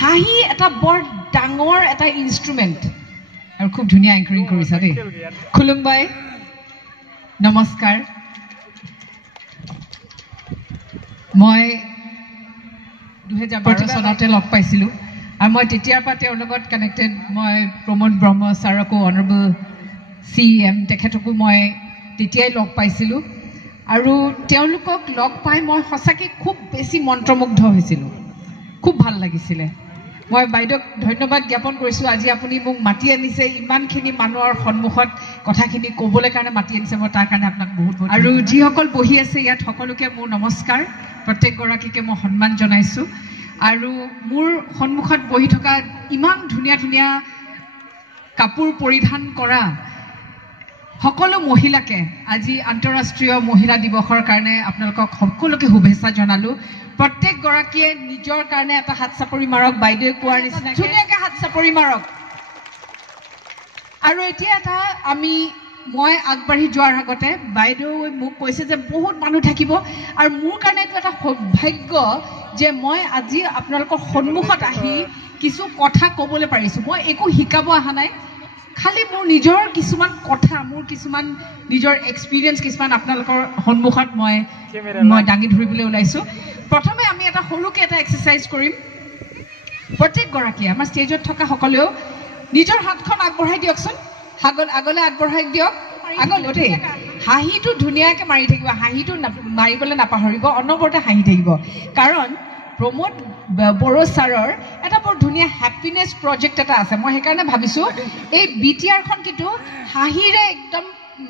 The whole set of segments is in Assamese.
হাঁহি এটা বৰ ডাঙৰ এটা ইনষ্ট্ৰুমেণ্ট আৰু খুব ধুনীয়া এংকাৰিং কৰিছা দেই খুলুমবাই নমস্কাৰ মই 2012 চনতে লগ পাইছিলোঁ আৰু মই তেতিয়াৰ পৰা তেওঁৰ লগত কানেক্টেড মই প্ৰমোদ ব্ৰহ্ম ছাৰকো অনাৰেবল CM তেখেতকো মই তেতিয়াই লগ পাইছিলোঁ আৰু তেওঁলোকক লগ পাই মই সঁচাকৈ খুব বেছি মন্ত্ৰমুগ্ধ হৈছিলোঁ খুব ভাল লাগিছিলে মই বাইদেউক ধন্যবাদ জ্ঞাপন কৰিছোঁ আজি আপুনি মোক মাতি আনিছে ইমানখিনি মানুহৰ সন্মুখত কথাখিনি ক'বলৈ কাৰণে মাতি আনিছে মই তাৰ কাৰণে আপোনাক বহুত বহুত আৰু যিসকল বহি আছে ইয়াত সকলোকে মোৰ নমস্কাৰ প্ৰত্যেকগৰাকীকে মই সন্মান জনাইছোঁ আৰু মোৰ সন্মুখত বহি থকা ইমান ধুনীয়া ধুনীয়া কাপোৰ পৰিধান কৰা সকলো মহিলাকে আজি আন্তঃৰাষ্ট্ৰীয় মহিলা দিৱসৰ কাৰণে আপোনালোকক সকলোকে শুভেচ্ছা জনালোঁ প্ৰত্যেকগৰাকীয়ে নিজৰ কাৰণে এটা হাত চাপৰি মাৰক বাইদেৱে কোৱাৰ নিচিনা ধুনীয়াকৈ হাত চাপৰি মাৰক আৰু এতিয়া এটা মই আগবাঢ়ি যোৱাৰ আগতে বাইদেউ মোক কৈছে যে বহুত মানুহ থাকিব আৰু মোৰ কাৰণে এইটো এটা সৌভাগ্য যে মই আজি আপোনালোকৰ সন্মুখত আহি কিছু কথা ক'বলৈ পাৰিছোঁ মই একো শিকাব অহা নাই খালি মোৰ নিজৰ কিছুমান কথা মোৰ কিছুমান নিজৰ এক্সপিৰিয়েঞ্চ কিছুমান আপোনালোকৰ সন্মুখত মই দাঙি ধৰিবলৈ ওলাইছোঁ প্ৰথমে আমি এটা সৰুকৈ এটা এক্সাৰচাইজ কৰিম প্ৰত্যেকগৰাকীয়ে আমাৰ ষ্টেজত থকা সকলেও নিজৰ হাতখন আগবঢ়াই দিয়কচোন আগলৈ আগবঢ়াই দিয়ক আগলৈ দেই হাঁহিটো ধুনীয়াকৈ মাৰি থাকিব হাঁহিটো মাৰিবলৈ নাপাহৰিব অনবৰতে হাঁহি থাকিব কাৰণ প্ৰমোদ বড়ো ছাৰৰ এটা বৰ ধুনীয়া হেপিনেছ প্ৰজেক্ট এটা আছে মই সেইকাৰণে ভাবিছোঁ এই BTRখন কিন্তু হাঁহিৰে একদম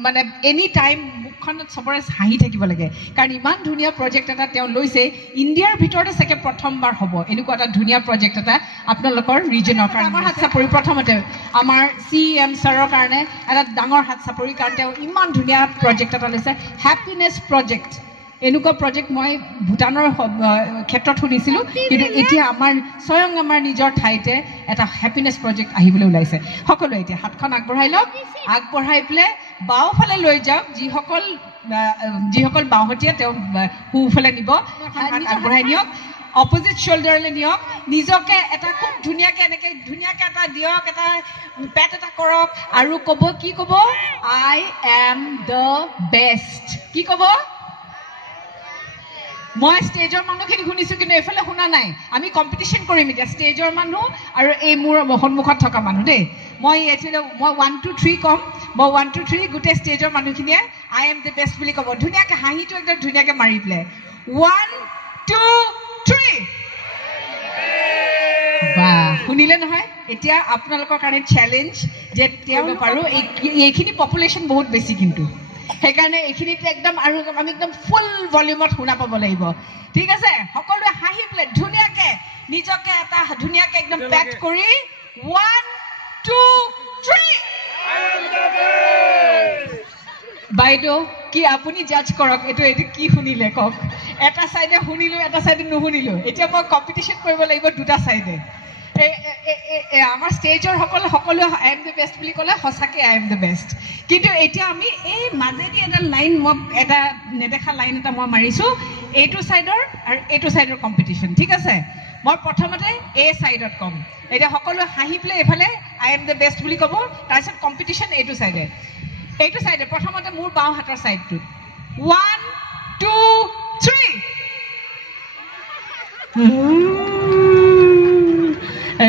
মানে এনি টাইম মুখখনত চবৰে হাঁহি থাকিব লাগে কাৰণ ইমান ধুনীয়া প্ৰজেক্ট এটা তেওঁ লৈছে ইণ্ডিয়াৰ ভিতৰতে চাগে প্ৰথমবাৰ হ'ব এনেকুৱা এটা ধুনীয়া প্ৰজেক্ট এটা আপোনালোকৰ ৰিজনৰ কাৰণে ডাঙৰ হাত চাপৰি প্ৰথমতে আমাৰ CM ছাৰৰ কাৰণে এটা ডাঙৰ হাত চাপৰি কাৰণ তেওঁ ইমান ধুনীয়া প্ৰজেক্ট এটা লৈছে হেপিনেছ প্ৰজেক্ট এনেকুৱা প্ৰজেক্ট মই ভূটানৰ ক্ষেত্ৰত শুনিছিলোঁ কিন্তু এতিয়া স্বয়ং আমাৰ নিজৰ ঠাইতে এটা হেপিনেছ প্ৰজেক্ট আহিবলৈ ওলাইছে সকলোৱে এতিয়া হাতখন আগবঢ়াই লওক আগবঢ়াই পেলাই বাওঁফালে লৈ যাওক যিসকল বাওঁহতীয়া তেওঁ সোঁফালে নিব আগবঢ়াই নিয়ক অপজিট শ্বল্ডাৰলৈ নিয়ক নিজকে এটা খুব ধুনীয়াকৈ এনেকৈ ধুনীয়াকৈ এটা দিয়ক এটা পেট এটা কৰক আৰু ক'ব কি ক'ব I am the best কি ক'ব মই ষ্টেজৰ মানুহখিনি শুনিছোঁ কিন্তু এইফালে শুনা নাই আমি কম্পিটিশ্যন কৰিম এতিয়া ষ্টেজৰ মানুহ আৰু এই মোৰ সন্মুখত থকা মানুহ দেই মই 1 2 3 ক'ম মই 1 2 3 গোটেই ষ্টেজৰ মানুহখিনিয়ে I am the best বুলি ক'ব ধুনীয়াকৈ হাঁহিটো একদম ধুনীয়াকৈ মাৰি পেলাই 1 2 3 বাহ শুনিলে নহয় এতিয়া আপোনালোকৰ কাৰণে চেলেঞ্জ যে তেওঁ পাৰোঁ এইখিনি পপুলেশ্যন বহুত বেছি কিন্তু সেইকাৰণে এইখিনিতে একদম আৰু আমি একদম ফুল ভলিউমত শুনা পাব লাগিব ঠিক আছে সকলোৱে হাঁহি পেলাই ধুনীয়াকৈ নিজকে এটা ধুনীয়াকৈ একদম পেক কৰি 1 2 3 বাইদেউ কি আপুনি জাজ কৰক এইটো কি শুনিলে কওক এটা চাইডে শুনিলোঁ এটা চাইডে নুশুনিলোঁ এতিয়া মই কম্পিটিশ্যন কৰিব লাগিব দুটা চাইডে আমাৰ ষ্টেজৰ সকলোৱে I am the best বুলি ক'লে সঁচাকৈ I am the best কিন্তু এতিয়া আমি এই মাজেদি এটা লাইন মই এটা নেদেখা লাইন এটা মই মাৰিছোঁ এইটো চাইডৰ আৰু এইটো চাইডৰ কম্পিটিশ্যন ঠিক আছে মই প্ৰথমতে এই চাইডত ক'ম এতিয়া সকলোৱে হাঁহি পেলাই এইফালে I am the best বুলি ক'ব তাৰপিছত কম্পিটিশ্যন এইটো চাইডে প্ৰথমতে মোৰ বাওঁ হাতৰ চাইডটোত 1 2 3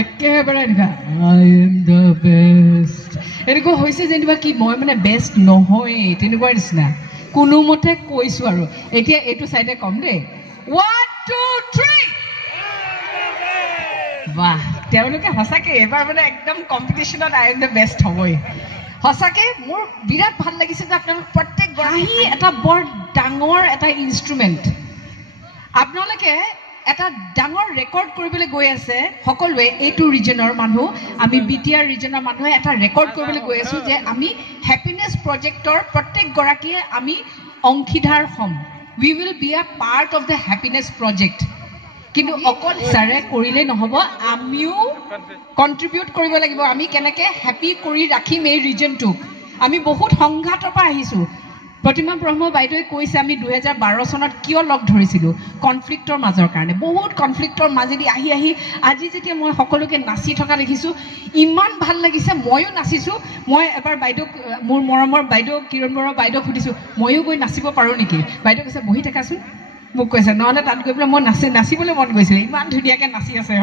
একেবাৰে এনেকুৱা I am the best এনেকুৱা হৈছে যেনিবা কি মই মানে বেষ্ট নহয়েই তেনেকুৱা নিচিনা কোনোমতে কৈছোঁ আৰু এতিয়া এইটো চাইডে ক'ম দেই 1 2 3 বাহ তেওঁলোকে সঁচাকৈ এইবাৰ মানে একদম কম্পিটিশ্যনত I am the best হ'বই সঁচাকৈ মোৰ বিৰাট ভাল লাগিছে যে আপোনালোক প্ৰত্যেকগৰাকী এটা বৰ ডাঙৰ এটা ইনষ্ট্ৰুমেণ্ট আপোনালোকে এটা ডাঙৰ ৰেকৰ্ড কৰিবলৈ গৈ আছে সকলোৱে এইটো ৰিজনৰ মানুহ আমি BTR ৰিজনৰ মানুহে এটা ৰেকৰ্ড কৰিবলৈ গৈ আছোঁ যে আমি হেপিনেছ প্ৰজেক্টৰ প্ৰত্যেকগৰাকীয়ে আমি অংশীদাৰ হ'ম we will be a part of the happiness project কিন্তু অকল ছাৰে কৰিলেই নহ'ব আমিও কণ্ট্ৰিবিউট কৰিব লাগিব আমি কেনেকৈ হেপি কৰি ৰাখিম এই ৰিজনটোক আমি বহুত সংঘাতৰ পৰা আহিছোঁ প্ৰতিমা ব্ৰহ্ম বাইদেৱে কৈছে আমি 2012 চনত কিয় লগ ধৰিছিলোঁ কনফ্লিক্টৰ মাজৰ কাৰণে বহুত কনফ্লিক্টৰ মাজেদি আহি আজি যেতিয়া মই সকলোকে নাচি থকা দেখিছোঁ ইমান ভাল লাগিছে ময়ো নাচিছোঁ মই এবাৰ বাইদেউক মোৰ মৰমৰ বাইদেউ কিৰণ বৰুৱা বাইদেউক সুধিছোঁ ময়ো গৈ নাচিব পাৰোঁ নেকি বাইদেউ কৈছে বহি থাকাচোন মোক কৈছে নহ'লে তাত গৈ পেলাই মই নাচিবলৈ মন গৈছিলে ইমান ধুনীয়াকৈ নাচি আছে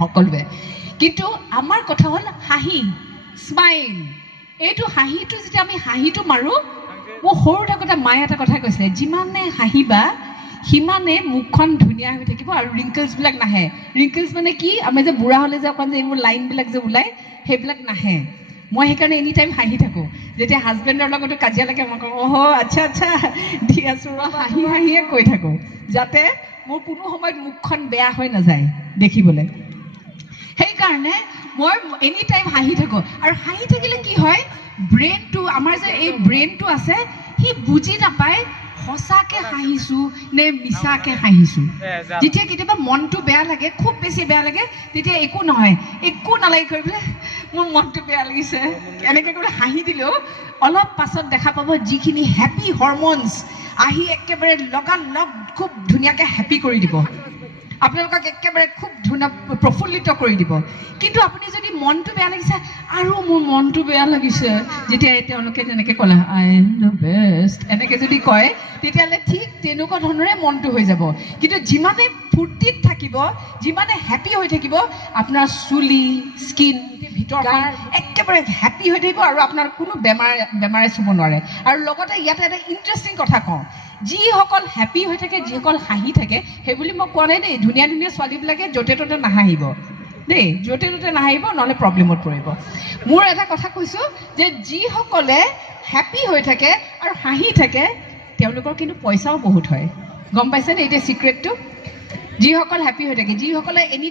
সকলোৱে কিন্তু আমাৰ কথা হ'ল হাঁহি স্মাইল এইটো হাঁহিটো যেতিয়া আমি হাঁহিটো মাৰোঁ মোৰ সৰু থাকোঁতে মায়ে এটা কথা কৈছিলে যিমানে হাঁহিবা সিমানে মুখখন ধুনীয়া হৈ থাকিব আৰু ৰিংকলছবিলাক নাহে ৰিংকলছ মানে কি আমি যে বুঢ়া হ'লে যে অকণ যে এইবোৰ লাইনবিলাক যে ওলায় সেইবিলাক নাহে মই সেইকাৰণে এনি টাইম হাঁহি থাকোঁ যেতিয়া হাজবেণ্ডৰ লগতো কাজিয়া লাগে মই কওঁ অহ আচ্ছা আচ্ছা দি আছোঁ হাঁহিয়ে কৈ থাকোঁ যাতে মোৰ কোনো সময়ত মুখখন বেয়া হৈ নাযায় দেখিবলৈ সেইকাৰণে মই এনি টাইম হাঁহি থাকোঁ আৰু হাঁহি থাকিলে কি হয় ব্ৰেইনটো আমাৰ যে এই ব্ৰেইনটো আছে সি বুজি নাপায় সঁচাকৈ হাঁহিছোঁ নে মিছাকৈ হাঁহিছোঁ যেতিয়া কেতিয়াবা মনটো বেয়া লাগে খুব বেছি বেয়া লাগে তেতিয়া একো নহয় একো নালাগে কৰি পেলাই মোৰ মনটো বেয়া লাগিছে এনেকৈ কৰি হাঁহি দিলেও অলপ পাছত দেখা পাব যিখিনি হেপী হৰম'নছ আহি একেবাৰে লগালগ খুব ধুনীয়াকৈ হেপী কৰি দিব আপোনালোকক একেবাৰে খুব ধুনীয়া প্ৰফুল্লিত কৰি দিব কিন্তু আপুনি যদি মনটো বেয়া লাগিছে আৰু মোৰ মনটো বেয়া লাগিছে যেতিয়া তেওঁলোকে তেনেকৈ ক'লে আই এম দ্য বেষ্ট এনেকৈ যদি কয় তেতিয়াহ'লে ঠিক তেনেকুৱা ধৰণৰে মনটো হৈ যাব কিন্তু যিমানে ফূৰ্তিত থাকিব যিমানে হেপী হৈ থাকিব আপোনাৰ চুলি স্কিন ভিতৰখন একেবাৰে হেপী হৈ থাকিব আৰু আপোনাৰ কোনো বেমাৰে চুব নোৱাৰে আৰু লগতে ইয়াতে এটা ইণ্টাৰেষ্টিং কথা কওঁ যিসকল হেপী হৈ থাকে যিসকল হাঁহি থাকে সেইবুলি মই কোৱা নাই দেই ধুনীয়া ধুনীয়া ছোৱালীবিলাকে য'তে ত'তে নাহাঁহিব দেই য'তে ত'তে নাহাঁহিব নহ'লে প্ৰব্লেমত পৰিব মোৰ এটা কথা কৈছোঁ যে যিসকলে হেপী হৈ থাকে আৰু হাঁহি থাকে তেওঁলোকৰ কিন্তু পইচাও বহুত হয় গম পাইছেনে এতিয়া চিক্ৰেটটো যিসকল হেপী হৈ থাকে যিসকলে এনি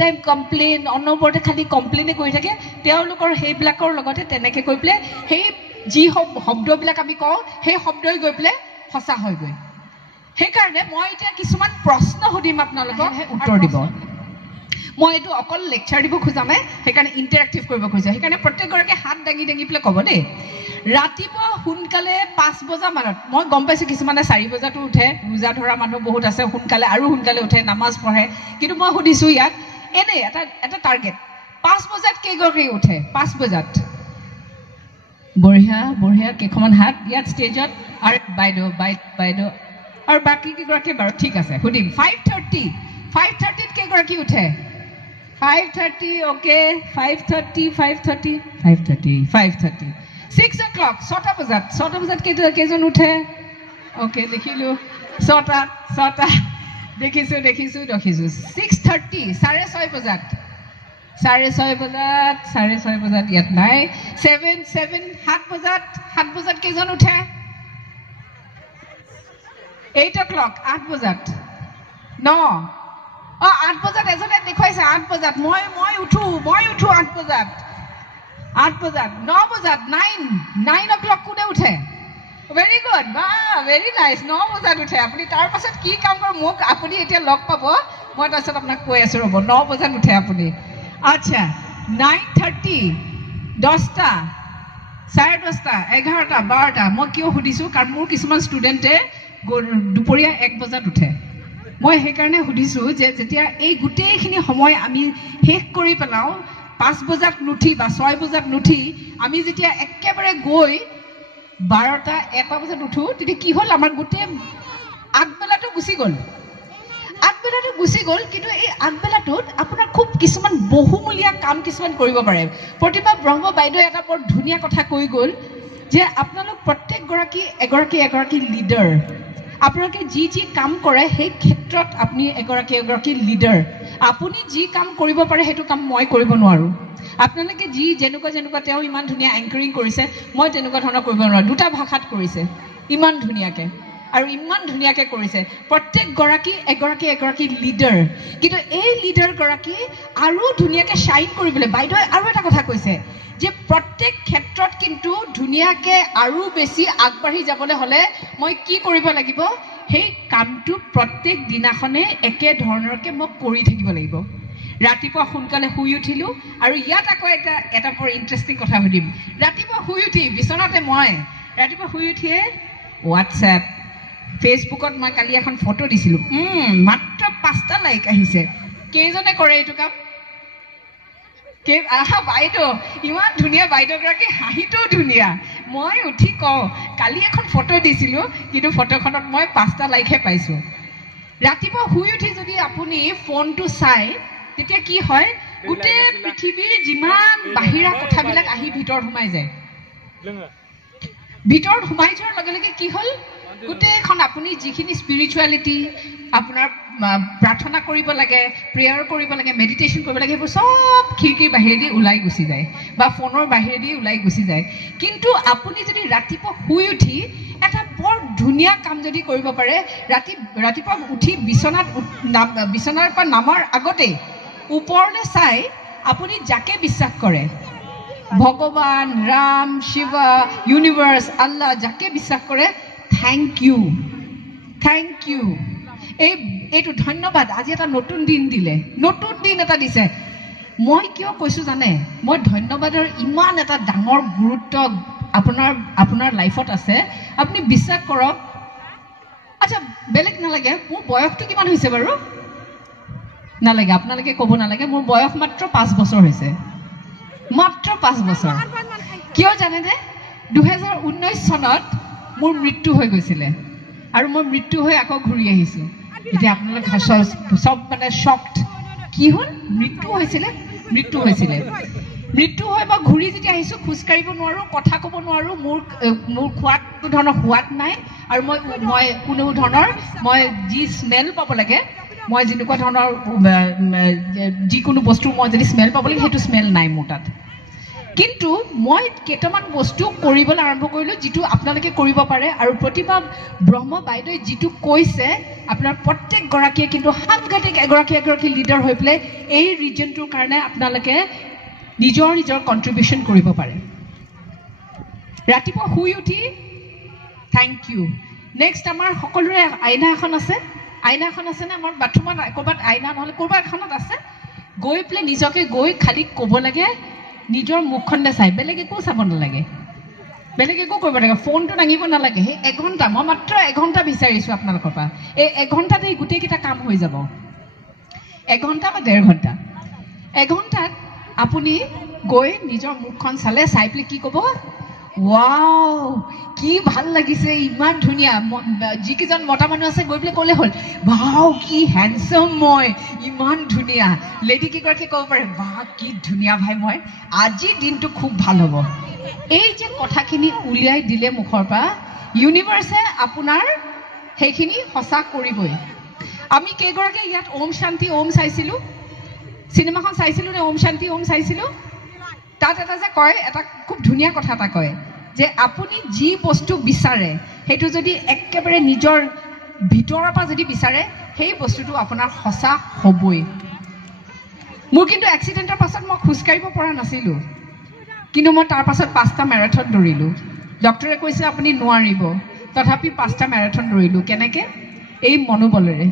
টাইম কমপ্লেইন অনবৰতে খালি কমপ্লেইনে কৰি থাকে তেওঁলোকৰ সেইবিলাকৰ লগতে তেনেকৈ কৈ পেলাই সেই যি শব্দবিলাক আমি কওঁ সেই শব্দই গৈ পেলাই সঁচা হয়গৈ সেইকাৰণে মই এতিয়া কিছুমান প্ৰশ্ন সুধিম আপোনালোকক উত্তৰ দিব মই এইটো অকল লেকচাৰ দিব খোজা নাই সেইকাৰণে ইণ্টাৰেক্টিভ কৰিব খোজোঁ সেইকাৰণে প্ৰত্যেকগৰাকীয়ে হাত দাঙি পেলাই ক'ব দেই ৰাতিপুৱা সোনকালে 5 বজামানত মই গম পাইছোঁ কিছুমানে 4 বজাতো উঠে ৰোজা ধৰা মানুহ বহুত আছে সোনকালে আৰু সোনকালে উঠে নামাজ পঢ়ে কিন্তু মই সুধিছোঁ ইয়াত এনেই এটা টাৰ্গেট 5 বজাত কেইগৰাকী উঠে 5 বজাত বঢ়িয়া কেইখনমান হাত ইয়াত ষ্টেজত আৰু বাইদেউ আৰু বাকী কেইগৰাকী বাৰু ঠিক আছে সুধিম 5:30ত কেইগৰাকী উঠে 5:30 অ'কে 5:30 6 o'clock 6টা বজাত কেইজন উঠে অ'কে দেখিলোঁ 6টা দেখিছোঁ 6:30 6:30 বজাত 6:30 বজাত ইয়াত নাই 7 বজাত কেইজন উঠে 8 o'clock 8 বজাত 8 বজাত এজনে দেখুৱাইছে 8 বজাত মই উঠো 8 বজাত 9 বজাত 9 o'clock কোনে উঠে ভেৰি গুড ভেৰি নাইচ 9 বজাত উঠে আপুনি তাৰ পাছত কি কাম কৰে মোক আপুনি এতিয়া লগ পাব মই তাৰপিছত আপোনাক কৈ আছোঁ ৰ'ব 9 বজাত উঠে আপুনি আচ্ছা 9:30 10টা 10:30 11টা 12টা মই কিয় সুধিছোঁ কাৰণ মোৰ কিছুমান ষ্টুডেণ্টে দুপৰীয়া 1 বজাত উঠে মই সেইকাৰণে সুধিছোঁ যে যেতিয়া এই গোটেইখিনি সময় আমি শেষ কৰি পেলাওঁ 5 বজাত নুঠি বা 6 বজাত নুঠি আমি যেতিয়া একেবাৰে গৈ 12টা 1টা বজাত উঠোঁ তেতিয়া কি হ'ল আমাৰ গোটেই আগবেলাটো গুচি গ'ল কিন্তু এই আগবেলাটোত আপোনাৰ খুব কিছুমান বহুমূলীয়া কাম কিছুমান কৰিব পাৰে প্ৰতিমা ব্ৰহ্ম বাইদেৱে এটা বৰ ধুনীয়া কথা কৈ গ'ল যে আপোনালোক প্ৰত্যেকগৰাকী এগৰাকী লিডাৰ আপোনালোকে যি কাম কৰে সেই ক্ষেত্ৰত আপুনি এগৰাকী লিডাৰ আপুনি যি কাম কৰিব পাৰে সেইটো কাম মই কৰিব নোৱাৰোঁ আপোনালোকে যেনেকুৱা তেওঁ ইমান ধুনীয়া এংকাৰিং কৰিছে মই তেনেকুৱা ধৰণৰ কৰিব নোৱাৰোঁ 2টা ভাষাত কৰিছে ইমান ধুনীয়াকৈ আৰু ইমান ধুনীয়াকৈ কৰিছে প্ৰত্যেকগৰাকী এগৰাকী লিডাৰ কিন্তু এই লিডাৰগৰাকী আৰু ধুনীয়াকৈ শ্বাইন কৰিবলৈ বাইদেৱে আৰু এটা কথা কৈছে যে প্ৰত্যেক ক্ষেত্ৰত কিন্তু ধুনীয়াকৈ আৰু বেছি আগবাঢ়ি যাবলৈ হ'লে মই কি কৰিব লাগিব সেই কামটো প্ৰত্যেক দিনাখনে একে ধৰণৰকৈ মই কৰি থাকিব লাগিব ৰাতিপুৱা সোনকালে শুই উঠিলোঁ আৰু ইয়াত আকৌ এটা বৰ ইণ্টাৰেষ্টিং কথা সুধিম ৰাতিপুৱা শুই উঠি বিচনাতে মই ৰাতিপুৱা শুই উঠিয়ে হোৱাটছএপ ফেচবুকত মই কালি এখন ফটো দিছিলোঁ মাত্ৰ 5টা লাইক আহিছে কেইজনে কৰে এইটো কাম বাইদেউ ইমান ধুনীয়া বাইদেউগৰাকী হাঁহিটোও ধুনীয়া মই উঠি কওঁ কালি এখন ফটো দিছিলোঁ কিন্তু ফটোখনত মই 5টা লাইকহে পাইছোঁ ৰাতিপুৱা শুই উঠি যদি আপুনি ফোনটো চাই তেতিয়া কি হয় গোটেই পৃথিৱীৰ যিমান বাহিৰা কথাবিলাক আহি ভিতৰত সোমাই যায় ভিতৰত সোমাই যোৱাৰ লগে লগে কি হ'ল গোটেইখন আপুনি যিখিনি স্পিৰিচুৱেলিটি আপোনাৰ প্ৰাৰ্থনা কৰিব লাগে প্ৰেয়াৰ কৰিব লাগে মেডিটেশ্যন কৰিব লাগে সেইবোৰ চব খিৰিকীৰ বাহিৰেদি ওলাই গুচি যায় বা ফোনৰ বাহিৰেদি ওলাই গুচি যায় কিন্তু আপুনি যদি ৰাতিপুৱা শুই উঠি এটা বৰ ধুনীয়া কাম যদি কৰিব পাৰে ৰাতিপুৱা উঠি বিচনাৰ পৰা নামাৰ আগতেই ওপৰলৈ চাই আপুনি যাকে বিশ্বাস কৰে ভগৱান ৰাম শিৱা ইউনিভাৰ্ছ আল্লাহ যাকে বিশ্বাস কৰে থেংক ইউ এইটো ধন্যবাদ আজি এটা নতুন দিন দিলে নতুন দিন এটা দিছে মই কিয় কৈছোঁ জানে মই ধন্যবাদৰ ইমান এটা ডাঙৰ গুৰুত্ব আপোনাৰ লাইফত আছে আপুনি বিশ্বাস কৰক আচ্ছা বেলেগ নালাগে মোৰ বয়সটো কিমান হৈছে বাৰু নালাগে আপোনালোকে ক'ব নালাগে মোৰ বয়স মাত্ৰ 5 বছৰ হৈছে মাত্ৰ 5 বছৰ কিয় জানেনে 2019 চনত মোৰ মৃত্যু হৈ গৈছিলে আৰু মই মৃত্যু হৈ আকৌ ঘূৰি আহিছোঁ এতিয়া আপোনালোক চব মানে শ্বকড কি হ'ল মৃত্যু হৈছিলে মৃত্যু হৈ মই ঘূৰি যেতিয়া আহিছোঁ খোজকাঢ়িব নোৱাৰোঁ কথা ক'ব নোৱাৰোঁ মোৰ খোৱাত কোনো ধৰণৰ সোৱাদ নাই আৰু মই কোনো ধৰণৰ মই যি স্মেল পাব লাগে মই যেনেকুৱা ধৰণৰ যিকোনো বস্তু মই যদি স্মেল পাব লাগে সেইটো স্মেল নাই মোৰ তাত কিন্তু মই কেইটামান বস্তু কৰিবলৈ আৰম্ভ কৰিলোঁ যিটো আপোনালোকে কৰিব পাৰে আৰু প্ৰতিভা ব্ৰহ্ম বাইদেৱে যিটো কৈছে আপোনাৰ প্ৰত্যেকগৰাকীয়ে কিন্তু সাংঘাতিক এগৰাকী লিডাৰ হৈ পেলাই এই ৰিজনটোৰ কাৰণে আপোনালোকে নিজৰ কণ্ট্ৰিবিউশ্যন কৰিব পাৰে ৰাতিপুৱা শুই উঠি থেংক ইউ নেক্সট আমাৰ সকলোৰে আইনা এখন আছেনে আমাৰ বাথৰুমত ক'ৰবাত আইনা নহ'লে ক'ৰবাত এখনত আছে গৈ পেলাই নিজকে গৈ খালি ক'ব লাগে নিজৰ মুখখনলৈ চাই বেলেগ একো চাব নালাগে বেলেগ একো কৰিব নালাগে ফোনটো দাঙিব নালাগে সেই এঘণ্টা মই মাত্ৰ এঘণ্টা বিচাৰিছোঁ আপোনালোকৰ পৰা এই এঘণ্টাতে গোটেইকেইটা কাম হৈ যাব এঘণ্টা বা 1.5 ঘণ্টা এঘণ্টাত আপুনি গৈ নিজৰ মুখখন চাই পেলাই কি ক'ব ৱাও কি ভাল লাগিছে ইমান ধুনীয়া যিকেইজন মতা মানুহ আছে গৈ পেলাই ক'লে হ'ল ৱাও কি হেণ্ডচাম মই ইমান ধুনীয়া লেডি কেইগৰাকীয়ে ক'ব পাৰে বাহ কি ধুনীয়া ভাই মই আজি দিনটো খুব ভাল হ'ব এই যে কথাখিনি উলিয়াই দিলে মুখৰ পৰা ইউনিভাৰ্ছে আপোনাৰ সেইখিনি সঁচা কৰিবই আমি কেইগৰাকীয়ে ইয়াত ওম শান্তি ওম চাইছিলোঁ চিনেমাখন চাইছিলোঁ নে ওম শান্তি ওম চাইছিলোঁ তাত এটা যে কয় এটা খুব ধুনীয়া কথা এটা কয় যে আপুনি যি বস্তু বিচাৰে সেইটো যদি একেবাৰে নিজৰ ভিতৰৰ পৰা যদি বিচাৰে সেই বস্তুটো আপোনাৰ সঁচা হ'বই মোৰ কিন্তু এক্সিডেণ্টৰ পাছত মই খোজকাঢ়িব পৰা নাছিলোঁ কিন্তু মই তাৰ পাছত 5টা মেৰাথন দৌৰিলোঁ ডক্টৰে কৈছে আপুনি নোৱাৰিব তথাপি 5টা মেৰাথন দৌৰিলোঁ কেনেকৈ এই মনোবলেৰে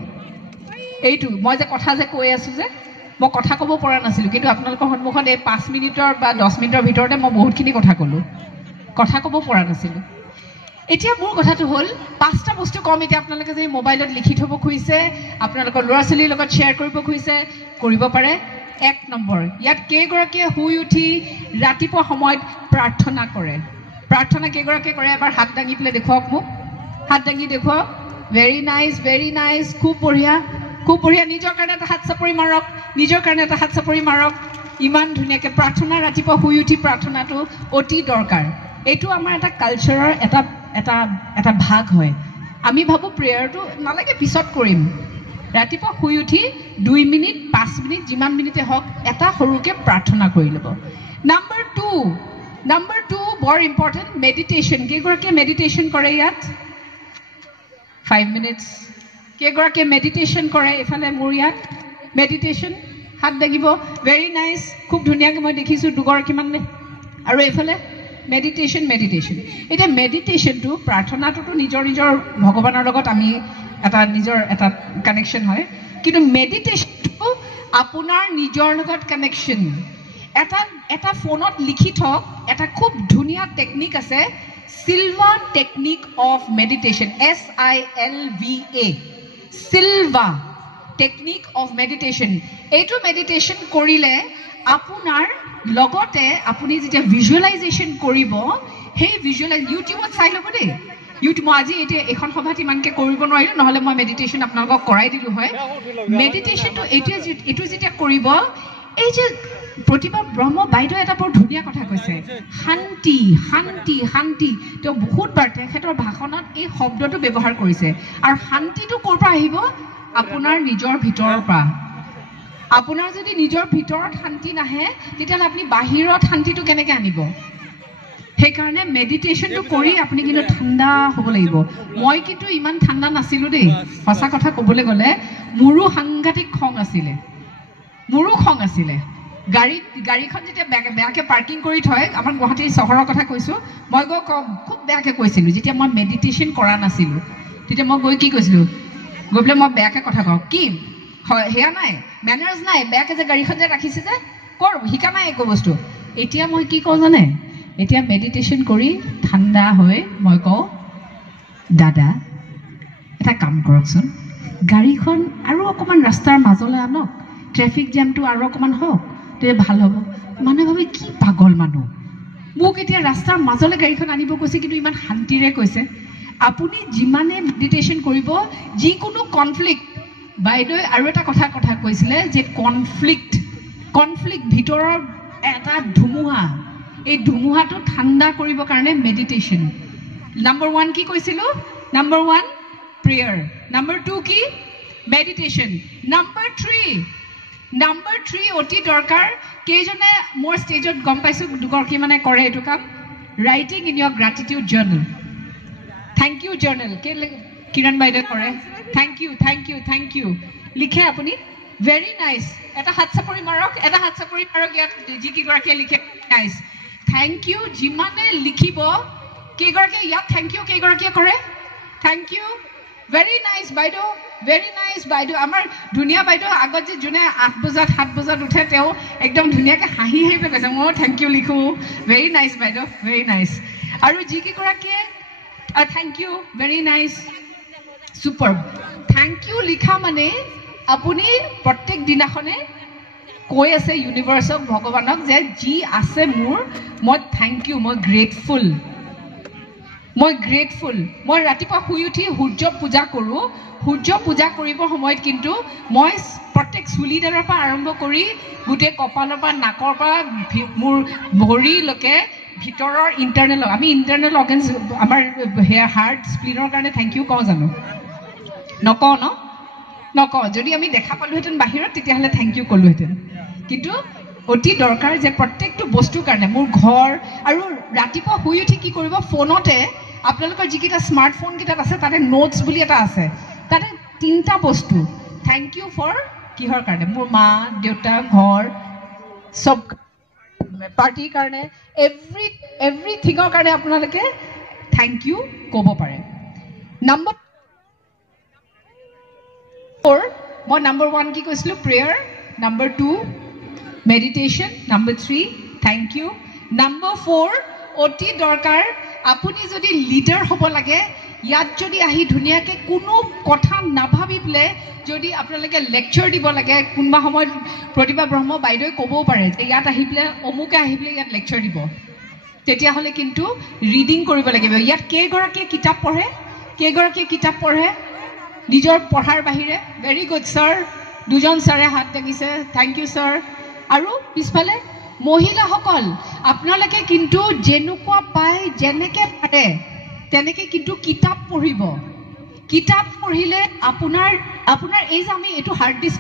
এইটো মই যে কথা যে কৈ আছোঁ যে মই কথা ক'ব পৰা নাছিলোঁ কিন্তু আপোনালোকৰ সন্মুখত এই 5 মিনিটৰ বা 10 মিনিটৰ ভিতৰতে মই বহুতখিনি কথা ক'লোঁ কথা ক'ব পৰা নাছিলোঁ এতিয়া মোৰ কথাটো হ'ল 5টা বস্তু কম এতিয়া আপোনালোকে যদি মোবাইলত লিখি থ'ব খুজিছে আপোনালোকৰ ল'ৰা ছোৱালীৰ লগত শ্বেয়াৰ কৰিব খুজিছে কৰিব পাৰে 1 নম্বৰ ইয়াত কেইগৰাকীয়ে শুই উঠি ৰাতিপুৱা সময়ত প্ৰাৰ্থনা কৰে প্ৰাৰ্থনা কেইগৰাকীয়ে কৰে এবাৰ হাত দাঙি পেলাই দেখুৱাওক মোক হাত দাঙি দেখুৱাওক ভেৰি নাইচ খুব বঢ়িয়া নিজৰ কাৰণে এটা হাত চাপৰি মাৰক ইমান ধুনীয়াকৈ প্ৰাৰ্থনা ৰাতিপুৱা শুই উঠি প্ৰাৰ্থনাটো অতি দৰকাৰ এইটো আমাৰ এটা কালচাৰৰ এটা ভাগ হয় আমি ভাবোঁ প্ৰেয়াৰটো নালাগে পিছত কৰিম ৰাতিপুৱা শুই উঠি 2 মিনিট 5 মিনিট যিমান মিনিটে হওক এটা সৰুকৈ প্ৰাৰ্থনা কৰি ল'ব নাম্বাৰ 2 বৰ ইম্পৰ্টেণ্ট মেডিটেশ্যন কেইগৰাকীয়ে মেডিটেশ্যন কৰে ইয়াত 5 মিনিটছ কেইগৰাকীয়ে মেডিটেশ্যন কৰে এইফালে মোৰ ইয়াত মেডিটেশ্যন হাত দাঙিব ভেৰি নাইচ খুব ধুনীয়াকৈ মই দেখিছোঁ দুগৰাকীমান আৰু এইফালে মেডিটেশ্যন এতিয়া মেডিটেশ্যনটো প্ৰাৰ্থনাটোতো নিজৰ ভগৱানৰ লগত আমি নিজৰ এটা কানেকশ্যন হয় কিন্তু মেডিটেশ্যনটো আপোনাৰ নিজৰ লগত কানেকশ্যন এটা ফোনত লিখি থওক এটা খুব ধুনীয়া টেকনিক আছে Silva Technique of Meditation, SILVA, Silva Technique of Meditation. Eto meditation korile apunar logote apuni jete visualization koribo, hey visualize YouTube sai lobo de YouTube aji ete ekhon sabhati manke koribo noire nohole moi meditation apnalok korai dilu hoy. Meditation to etu jete koribo এই যে প্ৰতিভা ব্ৰহ্ম বাইদেউ এটা বৰ ধুনীয়া কথা কৈছে, শান্তি শান্তি শান্তি। তেওঁ বহুতবাৰ তেখেতৰ ভাষণত এই শব্দটো ব্যৱহাৰ কৰিছে। আৰু শান্তিটো ক'ৰ পৰা আহিব? আপোনাৰ নিজৰ ভিতৰৰ পৰা। আপোনাৰ যদি নিজৰ ভিতৰত শান্তি নাহে তেতিয়াহ'লে আপুনি বাহিৰত শান্তিটো কেনেকৈ আনিব? সেইকাৰণে মেডিটেশ্যনটো কৰি আপুনি কিন্তু ঠাণ্ডা হ'ব লাগিব। মই কিন্তু ইমান ঠাণ্ডা নাছিলোঁ দেই, সঁচা কথা ক'বলৈ গ'লে মোৰো সাংঘাতিক খং আছিলে, মোৰো খং আছিলে। গাড়ীখন যেতিয়া বেয়াকৈ পাৰ্কিং কৰি থয়, আমাৰ গুৱাহাটীৰ চহৰৰ কথা কৈছোঁ, মই গৈ খুব বেয়াকৈ কৈছিলোঁ যেতিয়া মই মেডিটেশ্যন কৰা নাছিলোঁ। তেতিয়া মই গৈ কি কৈছিলোঁ, গৈ পেলাই মই বেয়াকৈ কথা কওঁ, কি হয় সেয়া নাই, মেনাৰ্ছ নাই, বেয়াকৈ যে গাড়ীখন যে ৰাখিছে যে কৰ শিকা নাই একো বস্তু। এতিয়া মই কি কওঁ জানে, এতিয়া মেডিটেশ্যন কৰি ঠাণ্ডা হৈ মই কওঁ, দাদা এটা কাম কৰকচোন, গাড়ীখন আৰু অকণমান ৰাস্তাৰ মাজলৈ আনক, ট্ৰেফিক জামটো আৰু অকণমান হওক, তেতিয়া ভাল হ'ব। মানুহে ভাবে কি পাগল মানুহ, মোক এতিয়া ৰাস্তাৰ মাজলৈ গাড়ীখন আনিব কৈছে, কিন্তু ইমান শান্তিৰে কৈছে। আপুনি যিমানে মেডিটেশ্যন কৰিব, যিকোনো কনফ্লিক্ট, বাইদেৱে আৰু এটা কথা কৈছিলে যে কনফ্লিক্ট ভিতৰৰ এটা ধুমুহা, এই ধুমুহাটো ঠাণ্ডা কৰিবৰ কাৰণে মেডিটেশ্যন। নম্বৰ 1 কি কৈছিলোঁ? নম্বৰ 1 প্ৰেয়াৰ, নম্বৰ 2 কি? মেডিটেশ্যন। নম্বৰ 3 অতি দৰকাৰ। কেইজনে মোৰ ষ্টেজত গম পাইছোঁ দুগৰাকী মানে কৰে এইটো কাম, writing in your gratitude journal, thank you journal. Kiran বাইদেউ কৰে, থেংক ইউ লিখে আপুনি, ভেৰি নাইচ। এটা হাত চাপৰি মাৰক, ইয়াত যিকেইগৰাকীয়ে লিখে নাইচ, থেংক ইউ। যিমানে লিখিব, কেইগৰাকীয়ে ইয়াত থেংক ইউ কেইগৰাকীয়ে কৰে, থেংক ইউ, ভেৰি নাইচ বাইদেউ, ভেৰি নাইচ বাইদেউ। আমাৰ ধুনীয়া বাইদেউ আগত যে যোনে 8 বজাত 7 বজাত উঠে, তেওঁ একদম ধুনীয়াকৈ হাঁহি পেলাই কৈছে, মই থেংক ইউ লিখোঁ, ভেৰি নাইচ বাইদেউ, ভেৰি নাইচ। আৰু যিকেইগৰাকীয়ে thank you, very nice, super. Thank you লিখা মানে আপুনি প্ৰত্যেক দিনাখনে কৈ আছে ইউনিভাৰ্চক, ভগৱানক, যে যি আছে মোৰ, মই থেংক ইউ, মই গ্ৰেটফুল। মই ৰাতিপুৱা শুই উঠি সূৰ্য পূজা কৰোঁ। সূৰ্য পূজা কৰিবৰ সময়ত কিন্তু মই প্ৰত্যেক চুলিডালৰ পৰা আৰম্ভ কৰি গোটেই কপালৰ পৰা, নাকৰ পৰা, মোৰ ভৰিলৈকে ভিতৰৰ ইণ্টাৰনেল, আমি ইণ্টাৰনেল অৰ্গেনছ, আমাৰ সেয়া হাৰ্ট স্প্লিনৰ কাৰণে থেংক ইউ কওঁ জানো? নকওঁ ন? নকওঁ। যদি আমি দেখা পালোহেঁতেন বাহিৰত তেতিয়াহ'লে থেংক ইউ ক'লোহেঁতেন। কিন্তু অতি দৰকাৰ যে প্ৰত্যেকটো বস্তুৰ কাৰণে, মোৰ ঘৰ, আৰু ৰাতিপুৱা শুই উঠি কি কৰিব, ফোনতে আপোনালোকৰ যিকেইটা স্মাৰ্টফোন কেইটাত আছে তাতে নোটছ বুলি এটা আছে, তাতে 3টা বস্তু থেংক ইউ ফৰ কিহৰ কাৰণে, মোৰ মা দেউতা, ঘৰ, চব পাৰ্টিৰ কাৰণে, এভৰিথিঙৰ কাৰণে আপোনালোকে থেংক ইউ ক'ব পাৰে। নম্বৰ 4 মই নম্বৰ 1 কি কৈছিলোঁ? Prayer. Number 2 meditation. Number 3 thank you. Number 4 অতি দৰকাৰ, আপুনি যদি লিডাৰ হ'ব লাগে, ইয়াত যদি আহি ধুনীয়াকৈ কোনো কথা নাভাবি পেলাই যদি আপোনালোকে লেকচাৰ দিব লাগে, কোনোবা সময়ত প্ৰতিভা ব্ৰহ্ম বাইদেৱে ক'বও পাৰে যে ইয়াত আহি পেলাই অমুকে আহি পেলাই ইয়াত লেকচাৰ দিব, তেতিয়াহ'লে কিন্তু ৰিডিং কৰিব লাগিব। ইয়াত কেইগৰাকীয়ে কিতাপ পঢ়ে নিজৰ পঢ়াৰ বাহিৰে? ভেৰি গুড ছাৰ, 2জন ছাৰে হাত দাঙিছে, থেংক ইউ ছাৰ। আৰু পিছফালে মহিলাসকল, আপোনালোকে কিন্তু যেনেকুৱা পায়, যেনেকৈ পাৰে তেনেকৈ কিন্তু কিতাপ পঢ়িব। কিতাপ পঢ়িলে আপোনাৰ এই যে আমি এইটো হাৰ্ড ডিস্ক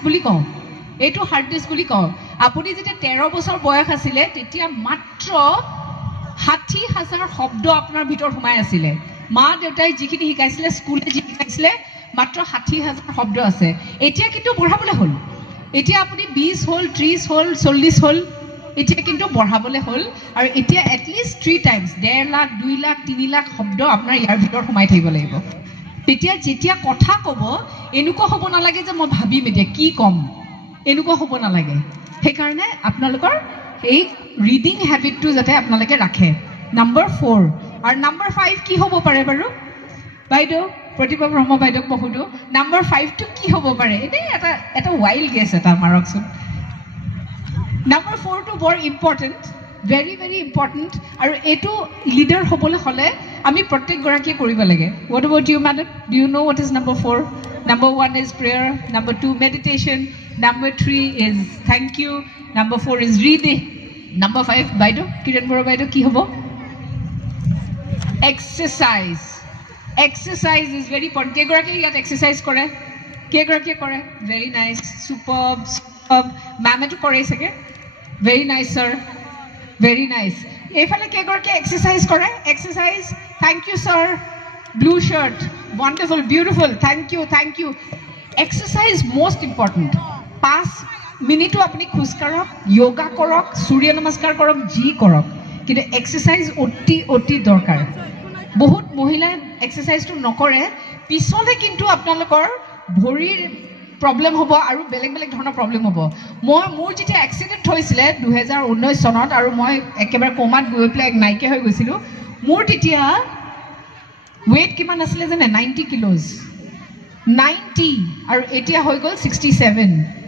বুলি কওঁ, আপুনি যেতিয়া 13 বছৰ বয়স আছিলে তেতিয়া মাত্ৰ 60,000 শব্দ আপোনাৰ ভিতৰত সোমাই আছিলে। মা দেউতাই যিখিনি শিকাইছিলে, স্কুলে যি শিকাইছিলে, মাত্ৰ 60,000 শব্দ আছে। এতিয়া কিন্তু বঢ়াবলৈ হ'ল, এতিয়া আপুনি 20 হ'ল, 30 হ'ল, 40 হ'ল, এতিয়া কিন্তু বঢ়াবলৈ হ'ল। আৰু এতিয়া এটলিষ্ট 3 টাইমছ 1.5 লাখ, 2 লাখ, 3 লাখ শব্দ আপোনাৰ ইয়াৰ ভিতৰত সোমাই থাকিব লাগিব। তেতিয়া যেতিয়া কথা ক'ব, এনেকুৱা হ'ব নালাগে যে মই ভাবিম এতিয়া কি ক'ম, এনেকুৱা হ'ব নালাগে। সেইকাৰণে আপোনালোকৰ এই ৰিডিং হেবিটটো যাতে আপোনালোকে ৰাখে। নম্বৰ 4 আৰু নাম্বাৰ 5 কি হ'ব পাৰে বাৰু বাইদেউ প্ৰতিভা ব্ৰহ্ম বাইদেউক মই সুধো নাম্বাৰ 5 টো কি হ'ব পাৰে এনেই এটা ৱাইল্ড গেছ এটা মাৰকচোন নাম্বাৰ 4 টো বৰ ইম্পৰ্টেণ্ট very very important আৰু এটো লিডাৰ হ'বলৈ হলে আমি প্ৰত্যেক গৰাকীয়ে কৰিব লাগে what about you madam do you know what is number 4 number 1 is prayer number 2 meditation number 3 is thank you number 4 is reading number 5 বাইদেউ কিৰণ বড়া বাইদেউ কি হ'ব exercise is very important কে গৰাকীয়ে ইয়াত এক্সাৰসাইজ কৰে কে গৰাকীয়ে কৰে very nice superb মেমটো কৰে চাগে very nice sir very nice এফালে কে গৰাকীয়ে এক্সাৰসাইজ কৰে exercise thank you sir blue shirt wonderful beautiful thank you exercise most important 5 মিনিটো আপুনি খোজ কাঢ়ক যোগা কৰক সূৰ্য নমস্কাৰ কৰক জি কৰক কিন্তু এক্সাৰসাইজ অতি দৰকাৰ বহুত মহিলা এক্সাৰসাইজটো নকৰে পিছলে কিন্তু আপোনালোকৰ ভৰিৰ প্ৰবলেম হ'ব আৰু বেলেগ ধৰণৰ প্ৰবলেম হ'ব মোৰ যেতিয়া এক্সিডেন্ট হৈছিল 2019 চনত আৰু মই একেবাৰে কোমাত গৈ প্লে নাইকে হৈ গৈছিল মোৰ তেতিয়া weight কিমান আছিল জানে 90 কিলোজ 90 আৰু এতিয়া হৈ গ'ল 67